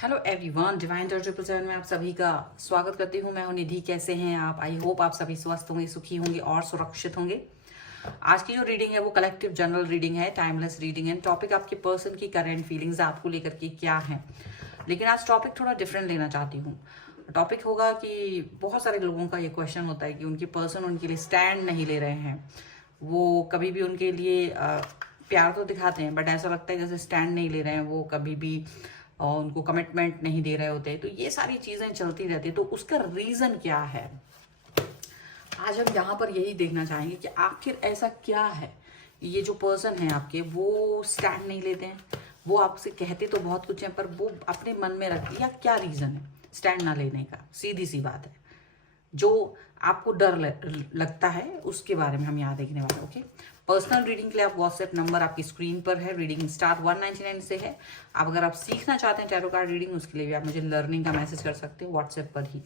Hello everyone, divine Joy 777 में आप सभी का स्वागत करती हूँ। मैं हूँ निधि। कैसे हैं आप? आई होप आप सभी स्वस्थ होंगे, सुखी होंगे और सुरक्षित होंगे। आज की जो रीडिंग है वो कलेक्टिव जनरल रीडिंग है, टाइमलेस रीडिंग है। टॉपिक आपके पर्सन की करंट फीलिंग्स आपको लेकर के क्या है, लेकिन आज टॉपिक थोड़ा डिफरेंट लेना चाहती हूँ। टॉपिक होगा कि बहुत सारे लोगों का ये क्वेश्चन होता है कि उनके पर्सन उनके लिए स्टैंड नहीं ले रहे हैं। वो कभी भी उनके लिए प्यार तो दिखाते हैं, बट ऐसा लगता है जैसे स्टैंड नहीं ले रहे हैं। वो कभी भी उनको कमिटमेंट नहीं दे रहे होते। तो ये सारी चीज़ें चलती रहती है। तो उसका रीज़न क्या है, आज हम यहाँ पर यही देखना चाहेंगे कि आखिर ऐसा क्या है। ये जो पर्सन है आपके, वो स्टैंड नहीं लेते हैं। वो आपसे कहते तो बहुत कुछ है, पर वो अपने मन में रखते, या क्या रीज़न है स्टैंड ना लेने का। सीधी सी बात है, जो आपको डर लगता है उसके बारे में हम यहाँ देखने वाले हैं। ओके, पर्सनल रीडिंग के लिए आप व्हाट्सएप नंबर आपकी स्क्रीन पर है। रीडिंग स्टार्ट 199 से है। आप अगर आप सीखना चाहते हैं टैरो कार्ड रीडिंग, उसके लिए भी आप मुझे लर्निंग का मैसेज कर सकते हैं व्हाट्सएप पर ही।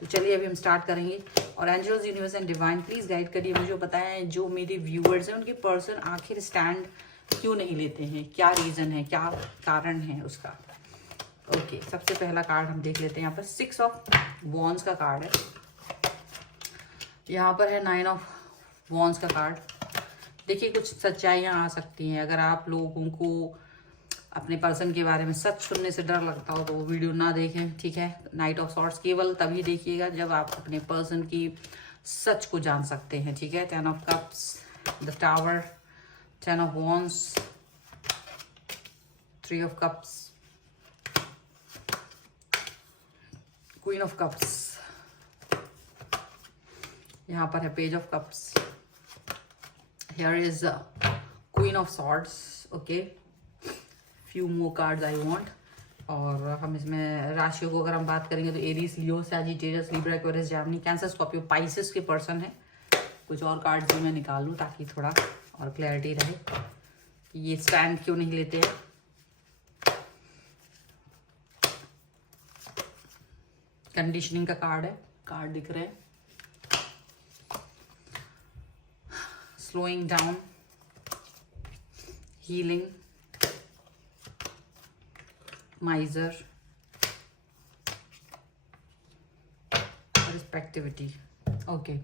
तो चलिए अभी हम स्टार्ट करेंगे। और angels, universe and divine please guide करिए मुझे। बताएं जो मेरे व्यूअर्स हैं उनके पर्सन आखिर स्टैंड क्यों नहीं लेते हैं, क्या रीज़न है, क्या कारण है उसका। ओके, सबसे पहला कार्ड हम देख लेते हैं। यहाँ पर 6 ऑफ वॉन्ड्स का कार्ड है। यहाँ पर है 9 ऑफ वॉन्ड्स का कार्ड। देखिए, कुछ सच्चाइयाँ आ सकती हैं। अगर आप लोगों को अपने पर्सन के बारे में सच सुनने से डर लगता हो तो वो वीडियो ना देखें, ठीक है। नाइट ऑफ सॉर्ड्स केवल तभी देखिएगा जब आप अपने पर्सन की सच को जान सकते हैं, ठीक है। 10 of cups, the tower, 10 of wands, 3 of cups, queen of cups, यहाँ पर है page of cups, here is queen of swords. Okay, few more cards I want. और हम इसमें राशियों को अगर हम बात करेंगे तो Aries, Leo, Sagittarius, Libra, Aquarius, Gemini, Cancer, Scorpio, Pisces के पर्सन है। कुछ और कार्ड्स भी मैं निकालूं ताकि थोड़ा और क्लैरिटी रहे कि ये स्टैंड क्यों नहीं लेते हैं। कंडीशनिंग का कार्ड है, कार्ड दिख रहे हैं। Slowing down, healing, miser, receptivity. Okay,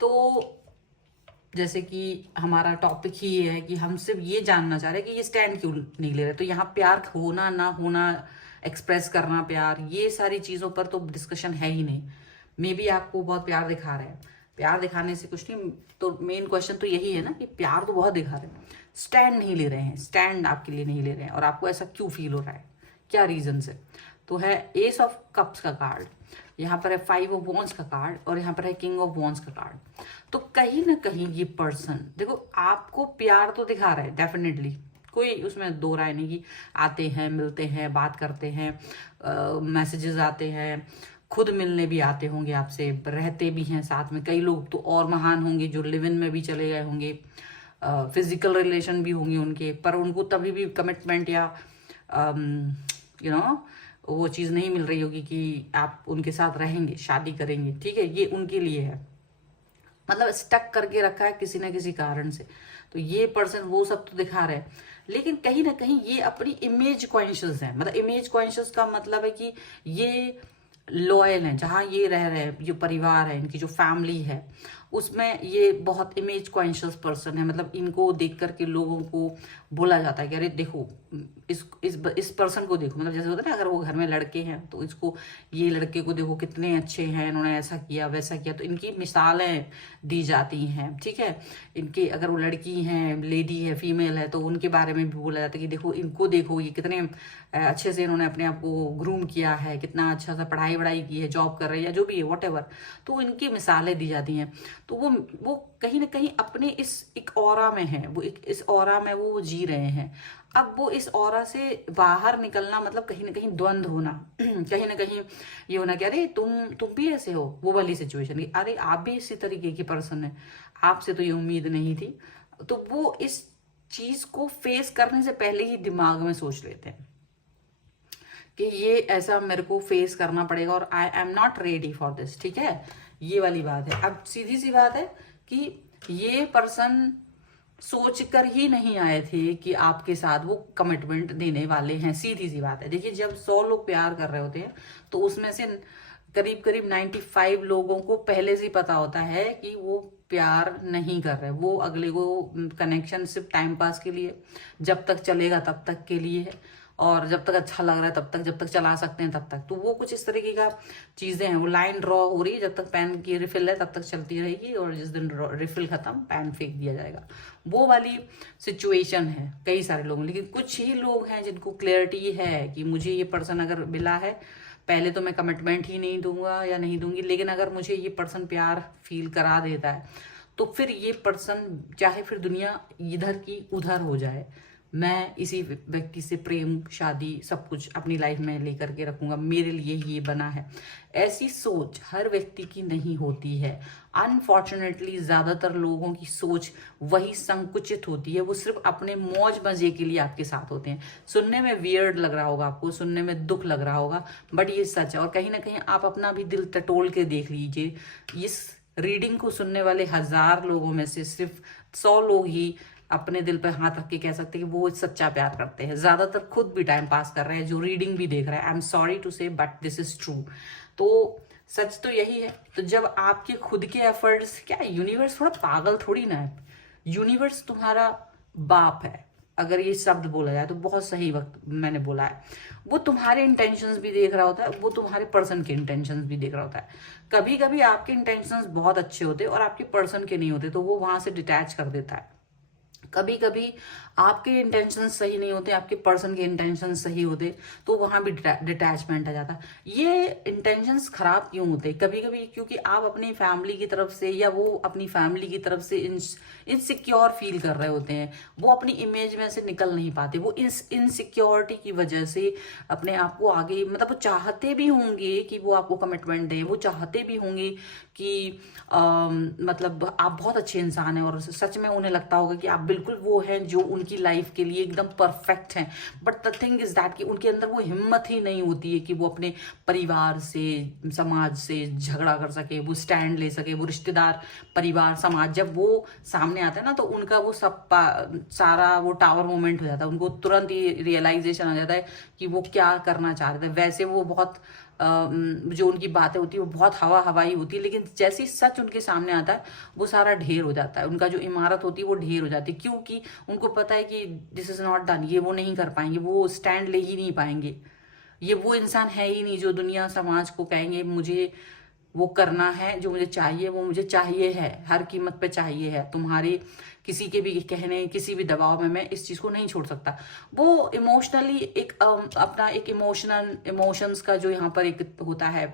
तो जैसे कि हमारा टॉपिक ही ये है कि हम सिर्फ ये जानना चाह रहे हैं कि ये स्टैंड क्यों नहीं ले रहे। तो यहाँ प्यार होना ना होना, एक्सप्रेस करना प्यार, ये सारी चीज़ों पर तो डिस्कशन है ही नहीं। मे बी आपको बहुत प्यार दिखा रहे हैं, प्यार दिखाने से कुछ नहीं। तो मेन क्वेश्चन तो यही है ना कि प्यार तो बहुत दिखा रहे हैं, स्टैंड नहीं ले रहे हैं, स्टैंड आपके लिए नहीं ले रहे हैं। और आपको ऐसा क्यों फील हो रहा है, क्या रीजन है। तो है एस ऑफ कप्स का कार्ड, यहाँ पर है 5 ऑफ वॉन्ड्स का कार्ड, और यहाँ पर है किंग ऑफ वॉन्ड्स का कार्ड। तो कहीं ना कहीं ये पर्सन, देखो, आपको प्यार तो दिखा रहा है डेफिनेटली, कोई उसमें दो राय नहीं। कि आते हैं, मिलते हैं, बात करते हैं, मैसेजेस आते हैं, खुद मिलने भी आते होंगे आपसे, रहते भी हैं साथ में। कई लोग तो और महान होंगे जो लिव इन में भी चले गए होंगे, फिजिकल रिलेशन भी होंगे उनके, पर उनको तभी भी कमिटमेंट या वो चीज़ नहीं मिल रही होगी कि आप उनके साथ रहेंगे, शादी करेंगे, ठीक है। ये उनके लिए है, मतलब स्टक करके रखा है किसी ना किसी कारण से। तो ये पर्सन वो सब तो दिखा रहे हैं, लेकिन कहीं ना कहीं ये अपनी इमेज कॉन्शियस है। मतलब इमेज कॉन्शियस का मतलब है कि ये लॉयल हैं, जहाँ ये रह रहे हैं, जो परिवार है, इनकी जो फैमिली है, उसमें ये बहुत इमेज कॉन्शियस पर्सन है। मतलब इनको देख करके लोगों को बोला जाता है कि अरे देखो, इस पर्सन को देखो। मतलब जैसे होता है ना, अगर वो घर में लड़के हैं तो इसको, ये लड़के को देखो कितने अच्छे हैं, इन्होंने ऐसा किया वैसा किया। तो इनकी मिसालें दी जाती हैं, ठीक है। इनके अगर वो लड़की हैं, लेडी है, फीमेल है, तो उनके बारे में भी बोला जाता है कि देखो इनको, देखो ये कितने अच्छे से इन्होंने अपने आप को ग्रूम किया है, कितना अच्छा सा पढ़ाई वढ़ाई की है, जॉब कर रही है, जो भी है, वॉटेवर। तो इनकी मिसालें दी जाती हैं। तो वो कहीं ना कहीं अपने इस एक ऑरा में है, वो एक इस ऑरा में वो जी रहे हैं। अब वो इस ऑरा से बाहर निकलना मतलब कहीं ना कहीं द्वंद होना कहीं ना कहीं ये होना कि अरे तुम भी ऐसे हो, वो वाली सिचुएशन की, अरे आप भी इसी तरीके की पर्सन है, आपसे तो ये उम्मीद नहीं थी। तो वो इस चीज को फेस करने से पहले ही दिमाग में सोच लेते हैं कि ये ऐसा मेरे को फेस करना पड़ेगा और I am not ready for this, ठीक है। ये वाली बात है। अब सीधी सी बात है कि ये पर्सन सोच कर ही नहीं आए थे कि आपके साथ वो कमिटमेंट देने वाले हैं। सीधी सी बात है। देखिए, जब 100 लोग प्यार कर रहे होते हैं तो उसमें से करीब करीब 95 लोगों को पहले से ही पता होता है कि वो प्यार नहीं कर रहे, वो अगले को कनेक्शन सिर्फ टाइम पास के लिए, जब तक चलेगा तब तक के लिए है, और जब तक अच्छा लग रहा है तब तक, जब तक चला सकते हैं तब तक। तो वो कुछ इस तरीके का चीजें हैं। वो लाइन ड्रॉ हो रही है, जब तक पैन की रिफिल है तब तक चलती रहेगी, और जिस दिन रिफिल खत्म पैन फेंक दिया जाएगा। वो वाली सिचुएशन है कई सारे लोग। लेकिन कुछ ही लोग हैं जिनको क्लियरिटी है कि मुझे ये पर्सन अगर मिला है, पहले तो मैं कमिटमेंट ही नहीं दूंगा या नहीं दूंगी, लेकिन अगर मुझे ये पर्सन प्यार फील करा देता है तो फिर ये पर्सन, चाहे फिर दुनिया इधर की उधर हो जाए, मैं इसी व्यक्ति से प्रेम, शादी, सब कुछ अपनी लाइफ में लेकर के रखूंगा, मेरे लिए ये बना है। ऐसी सोच हर व्यक्ति की नहीं होती है। अनफॉर्चुनेटली ज्यादातर लोगों की सोच वही संकुचित होती है। वो सिर्फ अपने मौज मजे के लिए आपके साथ होते हैं। सुनने में वियर्ड लग रहा होगा आपको, सुनने में दुख लग रहा होगा, बट ये सच है। और कहीं ना कहीं आप अपना भी दिल टटोल के देख लीजिए, इस रीडिंग को सुनने वाले 1000 लोगों में से सिर्फ 100 लोग ही अपने दिल पे हाथ रख के कह सकते हैं कि वो सच्चा प्यार करते हैं। ज्यादातर खुद भी टाइम पास कर रहे हैं, जो रीडिंग भी देख रहा है। आई एम सॉरी टू से बट दिस इज ट्रू। तो सच तो यही है। तो जब आपके खुद के एफर्ट्स, क्या यूनिवर्स थोड़ा पागल थोड़ी ना है, यूनिवर्स तुम्हारा बाप है अगर ये शब्द बोला जाए तो, बहुत सही वक्त मैंने बोला है। वो तुम्हारे इंटेंशंस भी देख रहा होता है, वो तुम्हारे पर्सन के इंटेंशंस भी देख रहा होता है। कभी कभी आपके इंटेंशंस बहुत अच्छे होते हैं और आपके पर्सन के नहीं होते, तो वो वहां से डिटैच कर देता है। कभी कभी आपके इंटेंशन सही नहीं होते, आपके पर्सन के इंटेंशन सही होते, तो वहां भी डिटैचमेंट आ जाता है। ये इंटेंशंस खराब क्यों होते? कभी कभी क्योंकि आप अपनी फैमिली की तरफ से या वो अपनी फैमिली की तरफ से इनसिक्योर फील कर रहे होते हैं। वो अपनी इमेज में से निकल नहीं पाते। वो इस इनसिक्योरिटी की वजह से अपने आप को आगे, मतलब वो चाहते भी होंगे कि वो आपको कमिटमेंट दें, वो चाहते भी होंगे कि मतलब आप बहुत अच्छे इंसान हैं और सच में उन्हें लगता होगा कि आप बिल्कुल वो हैं जो उनकी लाइफ के लिए एकदम परफेक्ट हैं। But the thing is that कि उनके अंदर वो हिम्मत ही नहीं होती है कि वो अपने परिवार से, समाज से झगड़ा कर सके, वो स्टैंड ले सके। वो रिश्तेदार, परिवार, समाज जब वो सामने आता है ना, तो उनका वो सब सारा वो टावर मोमेंट हो जाता है। उनको तुरंत ही रियलाइजेशन आ जाता है कि वो क्या करना चाह रहे थे। वैसे वो बहुत जो उनकी बातें होती है वो बहुत हवाई होती है, लेकिन जैसे ही सच उनके सामने आता है वो सारा ढेर हो जाता है। उनका जो इमारत होती है वो ढेर हो जाती है, क्योंकि उनको पता है कि दिस इज नॉट डन, ये वो नहीं कर पाएंगे, वो स्टैंड ले ही नहीं पाएंगे। ये वो इंसान है ही नहीं जो दुनिया समाज को कहेंगे मुझे वो करना है, जो मुझे चाहिए वो मुझे चाहिए है, हर कीमत पे चाहिए है। तुम्हारे किसी के भी कहने, किसी भी दबाव में मैं इस चीज को नहीं छोड़ सकता। वो इमोशनली एक अपना एक इमोशंस का जो यहाँ पर एक होता है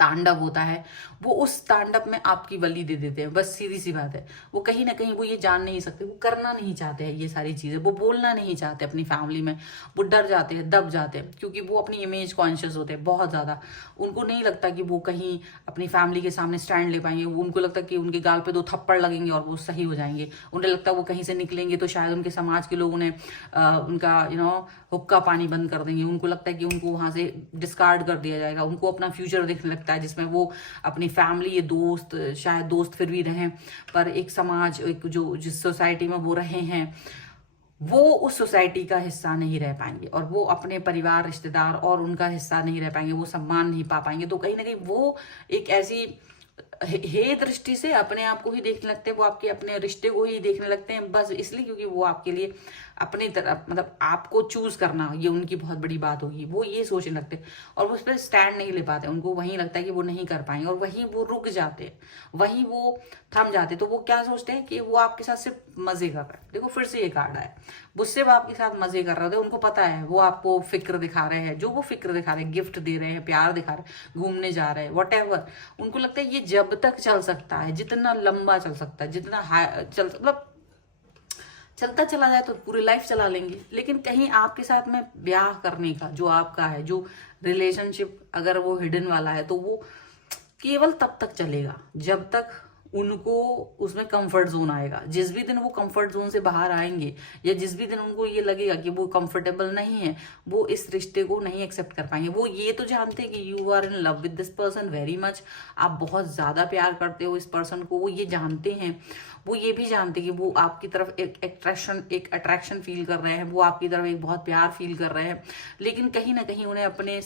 तांडव होता है, वो उस तांडव में आपकी बलि दे देते हैं। बस सीधी सी बात है। वो कहीं ना कहीं वो ये जान नहीं सकते, वो करना नहीं चाहते हैं ये सारी चीजें, वो बोलना नहीं चाहते अपनी फैमिली में, वो डर जाते हैं, दब जाते हैं, क्योंकि वो अपनी इमेज कॉन्शियस होते हैं बहुत ज्यादा। उनको नहीं लगता कि वो कहीं अपनी फैमिली के सामने स्टैंड ले पाएंगे। उनको लगता कि उनके गाल पे 2 थप्पड़ लगेंगे और वो सही हो जाएंगे। उन्हें लगता है वो कहीं से निकलेंगे तो शायद उनके समाज के लोग उन्हें उनका हुक्का पानी बंद कर देंगे। उनको लगता है कि उनको वहां से डिस्कार्ड कर दिया जाएगा। उनको अपना फ्यूचर देखने लगता है जिसमें वो अपनी फैमिली, ये दोस्त, शायद दोस्त फिर भी रहें, पर एक समाज, एक जो जिस सोसाइटी में वो रहे हैं, वो उस सोसाइटी का हिस्सा नहीं रह पाएंगे, और वो अपने परिवार, रिश्तेदार और उनका हिस्सा नहीं रह पाएंगे। वो सम्मान नहीं पा पाएंगे। तो कहीं ना कहीं वो एक ऐसी हे दृष्टि से अपने आप को ही देखने लगते हैं, वो आपके अपने रिश्ते को ही देखने लगते हैं, बस इसलिए क्योंकि वो आपके लिए अपनी तरफ, मतलब आपको चूज करना ये उनकी बहुत बड़ी बात होगी। वो ये सोचने लगते हैं और वो उस पर स्टैंड नहीं ले पाते। उनको वहीं लगता है कि वो नहीं कर पाएंगे, और वहीं वो रुक जाते हैं, वहीं वो थम जाते। तो वो क्या सोचते हैं कि वो आपके साथ सिर्फ मजे कर रहे हैं। देखो फिर से ये कार्ड आया, वो सिर्फ आपके साथ मजे कर रहे थे। उनको पता है वो आपको फिक्र दिखा रहे हैं, जो वो फिक्र दिखा रहे हैं, गिफ्ट दे रहे हैं, प्यार दिखा रहे हैं, घूमने जा रहे हैं, वॉटेवर। उनको लगता है ये जब तक चल सकता है, जितना लंबा चल सकता है, जितना मतलब चलता चला जाए तो पूरी लाइफ चला लेंगे। लेकिन कहीं आपके साथ में ब्याह करने का जो आपका है, जो रिलेशनशिप अगर वो हिडन वाला है, तो वो केवल तब तक चलेगा जब तक उनको उसमें कंफर्ट जोन आएगा। जिस भी दिन वो कंफर्ट जोन से बाहर आएंगे या जिस भी दिन उनको ये लगेगा कि वो कंफर्टेबल नहीं है, वो इस रिश्ते को नहीं एक्सेप्ट कर पाएंगे। वो ये तो जानते हैं कि you are in love with this person very much, आप बहुत ज्यादा प्यार करते हो इस पर्सन को, वो ये जानते हैं। वो ये भी जानते हैं कि वो आपकी तरफ एक अट्रैक्शन फील कर रहे हैं, वो आपकी तरफ एक बहुत प्यार फील कर रहे हैं। लेकिन कहीं ना कहीं उन्हें अपने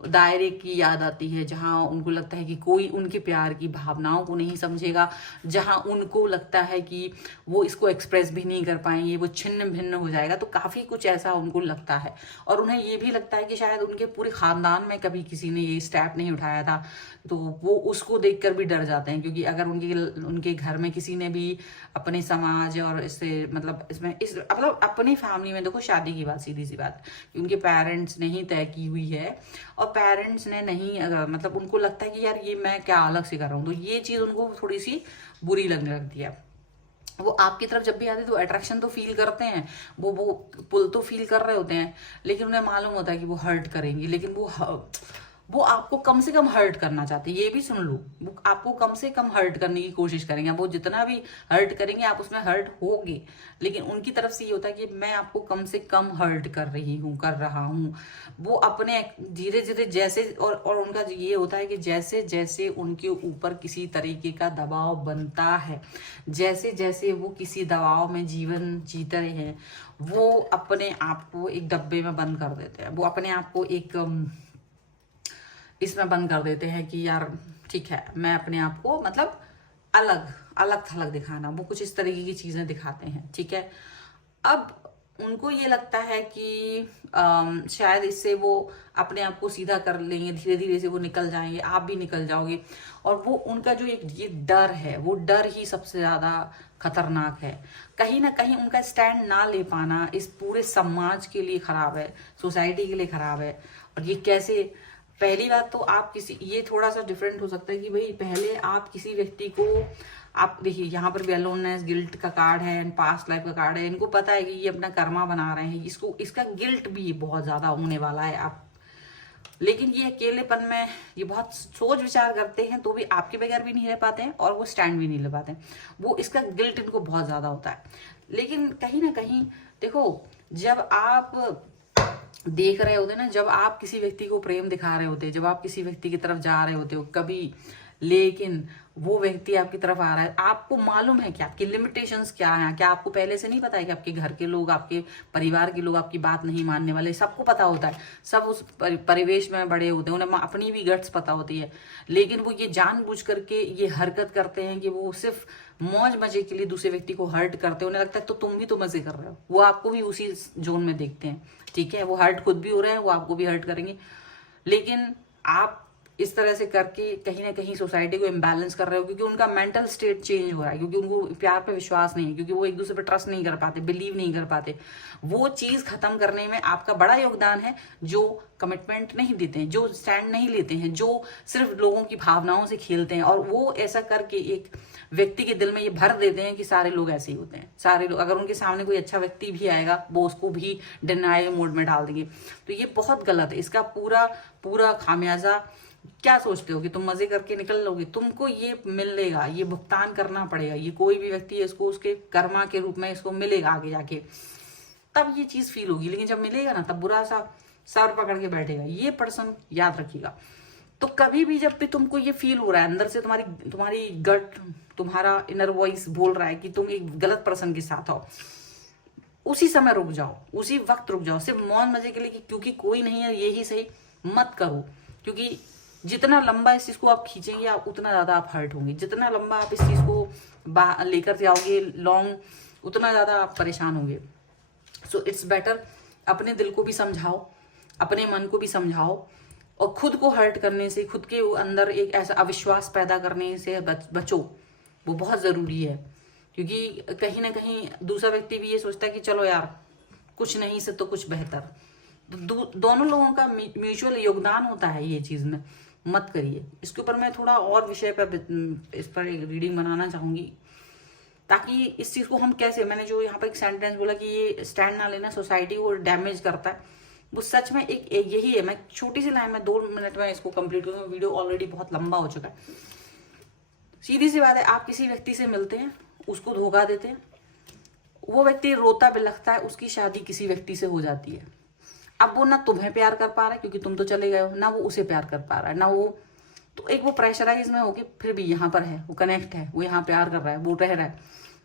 दायरे की याद आती है, जहां उनको लगता है कि कोई उनके प्यार की भावनाओं को नहीं समझेगा, जहां उनको लगता है कि वो इसको एक्सप्रेस भी नहीं कर पाएंगे, वो छिन्न भिन्न हो जाएगा। तो काफी कुछ ऐसा उनको लगता है। और उन्हें ये भी लगता है कि शायद उनके पूरे खानदान में कभी किसी ने ये स्टेप नहीं उठाया था, तो वो उसको देखकर भी डर जाते हैं। क्योंकि अगर उनके घर में किसी ने भी अपने समाज और इससे मतलब अपनी फैमिली में, देखो शादी की बात सीधी सी बात कि उनके पेरेंट्स ने ही तय की हुई है और पेरेंट्स ने नहीं मतलब उनको लगता है कि यार ये मैं क्या अलग से कर रहा हूँ, तो ये चीज उनको थोड़ी सी बुरी लगने लगती है। वो आपकी तरफ जब भी आते तो अट्रैक्शन तो फील करते हैं, वो पुल तो फील कर रहे होते हैं, लेकिन उन्हें मालूम होता है कि वो हर्ट करेंगे। लेकिन वो आपको कम से कम हर्ट करना चाहते हैं, ये भी सुन लो। वो आपको कम से कम हर्ट करने की कोशिश करेंगे। वो जितना भी हर्ट करेंगे आप उसमें हर्ट होगे, लेकिन उनकी तरफ से ये होता है कि मैं आपको कम से कम हर्ट कर रहा हूँ। वो अपने धीरे धीरे जैसे और उनका ये होता है कि जैसे जैसे उनके ऊपर किसी तरीके का दबाव बनता है, जैसे जैसे वो किसी दबाव में जीवन जीते हैं, वो अपने आप को एक डब्बे में बंद कर देते हैं। वो अपने आप को एक इसमें बंद कर देते हैं कि यार ठीक है, मैं अपने आप को मतलब अलग अलग थलग दिखाना, वो कुछ इस तरीके की चीजें दिखाते हैं। ठीक है, अब उनको ये लगता है कि शायद इससे वो अपने आप को सीधा कर लेंगे, धीरे धीरे से वो निकल जाएंगे, आप भी निकल जाओगे। और वो उनका जो एक ये डर है, वो डर ही सबसे ज्यादा खतरनाक है। कहीं ना कहीं उनका स्टैंड ना ले पाना इस पूरे समाज के लिए खराब है, सोसाइटी के लिए खराब है। और ये कैसे, पहली बात तो आप किसी, ये थोड़ा सा डिफरेंट हो सकता है कि भाई पहले आप किसी व्यक्ति को, आप देखिए यहाँ पर भी अलोननेस गिल्ट का कार्ड है एंड पास्ट लाइफ का कार्ड है। इनको पता है कि ये अपना कर्मा बना रहे हैं, इसको इसका गिल्ट भी बहुत ज्यादा होने वाला है। आप लेकिन ये अकेलेपन में ये बहुत सोच विचार करते हैं तो भी आपके बगैर भी नहीं रह पाते हैं और वो स्टैंड भी नहीं ले पाते हैं। वो इसका गिल्ट इनको बहुत ज्यादा होता है। लेकिन कहीं ना कहीं देखो, जब आप देख रहे होते ना, जब आप किसी व्यक्ति को प्रेम दिखा रहे होते, जब आप किसी व्यक्ति की तरफ जा रहे होते हो कभी, लेकिन वो व्यक्ति आपकी तरफ आ रहा है, आपको मालूम है कि आपकी लिमिटेशंस क्या है। क्या आपको पहले से नहीं पता है कि आपके घर के लोग, आपके परिवार के लोग आपकी बात नहीं मानने वाले? सबको पता होता है, सब उस परिवेश में बड़े होते हैं, उन्हें अपनी भी गट्स पता होती है। लेकिन वो ये जानबूझ करके ये हरकत करते हैं कि वो सिर्फ मौज मजे के लिए दूसरे व्यक्ति को हर्ट करते हैं। उन्हें लगता है तो तुम भी तो मजे कर रहे हो, वो आपको भी उसी जोन में देखते हैं। ठीक है, वो हर्ट खुद भी हो रहे हैं, वो आपको भी हर्ट करेंगे। लेकिन आप इस तरह से करके कहीं ना कहीं सोसाइटी को इम्बैलेंस कर रहे हो, क्योंकि उनका मेंटल स्टेट चेंज हो रहा है, क्योंकि उनको प्यार पे विश्वास नहीं है, क्योंकि वो एक दूसरे पे ट्रस्ट नहीं कर पाते, बिलीव नहीं कर पाते। वो चीज खत्म करने में आपका बड़ा योगदान है, जो कमिटमेंट नहीं देते हैं, जो स्टैंड नहीं लेते हैं, जो सिर्फ लोगों की भावनाओं से खेलते हैं। और वो ऐसा करके एक व्यक्ति के दिल में ये भर देते हैं कि सारे लोग ऐसे ही होते हैं। सारे लोग, अगर उनके सामने कोई अच्छा व्यक्ति भी आएगा, वो उसको भी डिनायल मोड में डाल देंगे। तो ये बहुत गलत है। इसका पूरा पूरा खामियाजा क्या सोचते हो कि तुम मजे करके निकल लोगे? तुमको ये मिलेगा, ये भुगतान करना पड़ेगा। ये कोई भी व्यक्ति है, इसको उसके कर्मा के रूप में इसको मिलेगा आगे जाके, तब ये चीज फील होगी। लेकिन जब मिलेगा ना, तब बुरा सा सर पकड़ के बैठेगा। ये पर्सन याद रखिएगा। तो कभी भी जब भी तुमको ये फील हो रहा है अंदर से, तुम्हारी गट, तुम्हारा इनर वॉइस बोल रहा है कि तुम एक गलत पर्सन के साथ हो, उसी समय रुक जाओ, उसी वक्त रुक जाओ, सिर्फ मौन मजे के लिए, क्योंकि कोई नहीं है, यही सही मत करो। क्योंकि जितना लंबा इस चीज को आप खींचेंगे, आप उतना ज्यादा आप हर्ट होंगे। जितना लंबा आप इस चीज को लेकर जाओगे लॉन्ग, उतना ज्यादा आप परेशान होंगे। सो इट्स बेटर अपने दिल को भी समझाओ, अपने मन को भी समझाओ, और खुद को हर्ट करने से, खुद के अंदर एक ऐसा अविश्वास पैदा करने से बचो। वो बहुत जरूरी है, क्योंकि कहीं ना कहीं दूसरा व्यक्ति भी ये सोचता है कि चलो यार, कुछ नहीं से तो कुछ बेहतर। दोनों लोगों का म्यूचुअल योगदान होता है ये चीज में, मत करिए। इसके ऊपर मैं थोड़ा और विषय पर इस पर एक रीडिंग बनाना चाहूंगी, ताकि इस चीज को हम कैसे, मैंने जो यहाँ पर एक सेंटेंस बोला कि ये स्टैंड ना लेना सोसाइटी को डैमेज करता है, वो सच में एक यही है। मैं छोटी सी लाइन में 2 मिनट में इसको कंप्लीट करूंगा, वीडियो ऑलरेडी बहुत लंबा हो चुका है। सीधी सी बात है, आप किसी व्यक्ति से मिलते हैं, उसको धोखा देते हैं, वो व्यक्ति रोता बिलखता है, उसकी शादी किसी व्यक्ति से हो जाती है। अब वो ना तुम्हें प्यार कर पा रहा है क्योंकि तुम तो चले गए हो, ना वो उसे प्यार कर पा रहा है, ना वो, तो एक वो प्रेशराइज में होके फिर भी यहाँ पर है, वो कनेक्ट है, वो यहाँ प्यार कर रहा है, वो रह रहा है।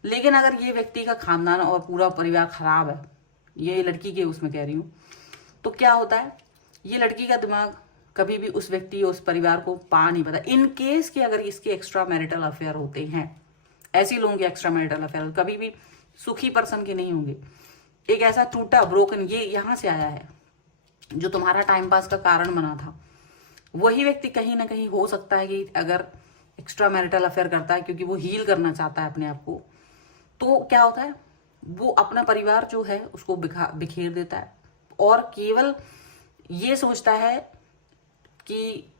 लेकिन अगर ये व्यक्ति का खानदान और पूरा परिवार खराब है, ये लड़की के उसमें कह रही हूँ, तो क्या होता है, ये लड़की का दिमाग कभी भी उस व्यक्ति उस परिवार को पा नहीं पाता। इन केस कि अगर इसके एक्स्ट्रा मैरिटल अफेयर होते हैं, ऐसे लोगों के एक्स्ट्रा मैरिटल अफेयर कभी भी सुखी पर्सन के नहीं होंगे। एक ऐसा टूटा ब्रोकन, ये यहाँ से आया है, जो तुम्हारा टाइम पास का कारण बना था, वही व्यक्ति कहीं ना कहीं हो सकता है कि अगर एक्स्ट्रा मैरिटल अफेयर करता है क्योंकि वो हील करना चाहता है अपने आप को, तो क्या होता है, वो अपना परिवार जो है उसको बिखेर देता है और केवल ये सोचता है कि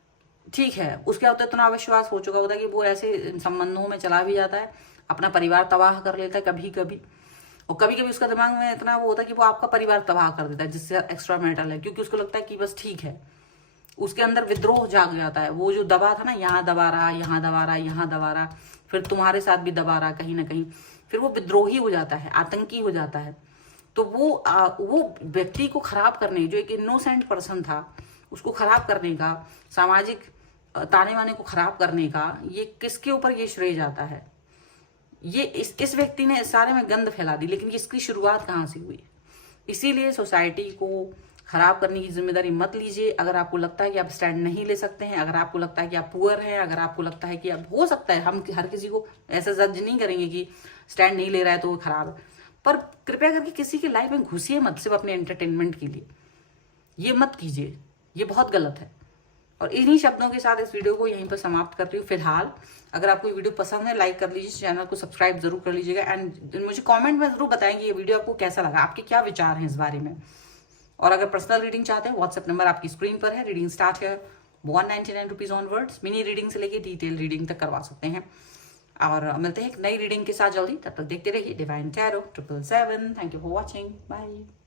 ठीक है, उसके होता है इतना अविश्वास हो चुका होता है कि वो ऐसे संबंधों में चला भी जाता है, अपना परिवार तबाह कर लेता है कभी कभी, और कभी कभी उसका दिमाग में इतना वो होता है कि वो आपका परिवार तबाह कर देता है जिससे एक्स्ट्रा मैरिटल है, क्योंकि उसको लगता है कि बस ठीक है, उसके अंदर विद्रोह जाग जाता है। वो जो दबा था ना, यहाँ दबा रहा, यहाँ दबा रहा, यहाँ दबा रहा, फिर तुम्हारे साथ भी दबा रहा कहीं ना कहीं, फिर वो विद्रोही हो जाता है, आतंकी हो जाता है। तो वो व्यक्ति को खराब करने, जो एक इनोसेंट पर्सन था, उसको खराब करने का, सामाजिक ताने बाने को खराब करने का, ये किसके ऊपर ये श्रेय जाता है? ये इस व्यक्ति ने सारे में गंद फैला दी, लेकिन इसकी शुरुआत कहाँ से हुई? इसीलिए सोसाइटी को खराब करने की जिम्मेदारी मत लीजिए। अगर आपको लगता है कि आप स्टैंड नहीं ले सकते हैं, अगर आपको लगता है कि आप पुअर हैं, अगर आपको लगता है कि आप, हो सकता है, हम हर किसी को ऐसा जज नहीं करेंगे कि स्टैंड नहीं ले रहा है तो वो खराब है, पर कृपया करके किसी की लाइफ में घुसिए मत सिर्फ अपने एंटरटेनमेंट के लिए। ये मत कीजिए, ये बहुत गलत है। और इन्हीं शब्दों के साथ इस वीडियो को यहीं पर समाप्त कर रही हूँ फिलहाल। अगर आपको ये वीडियो पसंद है, लाइक कर लीजिए, चैनल को सब्सक्राइब जरूर कर लीजिएगा, एंड मुझे कमेंट में जरूर बताएंगे ये वीडियो आपको कैसा लगा, आपके क्या विचार हैं इस बारे में। और अगर पर्सनल रीडिंग चाहते हैं, व्हाट्सएप नंबर आपकी स्क्रीन पर है। रीडिंग स्टार्ट है 199 रुपीज ऑनवर्ड्स। मिनी रीडिंग से लेके डिटेल रीडिंग तक करवा सकते हैं। और मिलते हैं एक नई रीडिंग के साथ जल्दी, तब तक देखते रहिए divine tarot 777। Thank you for watching, bye.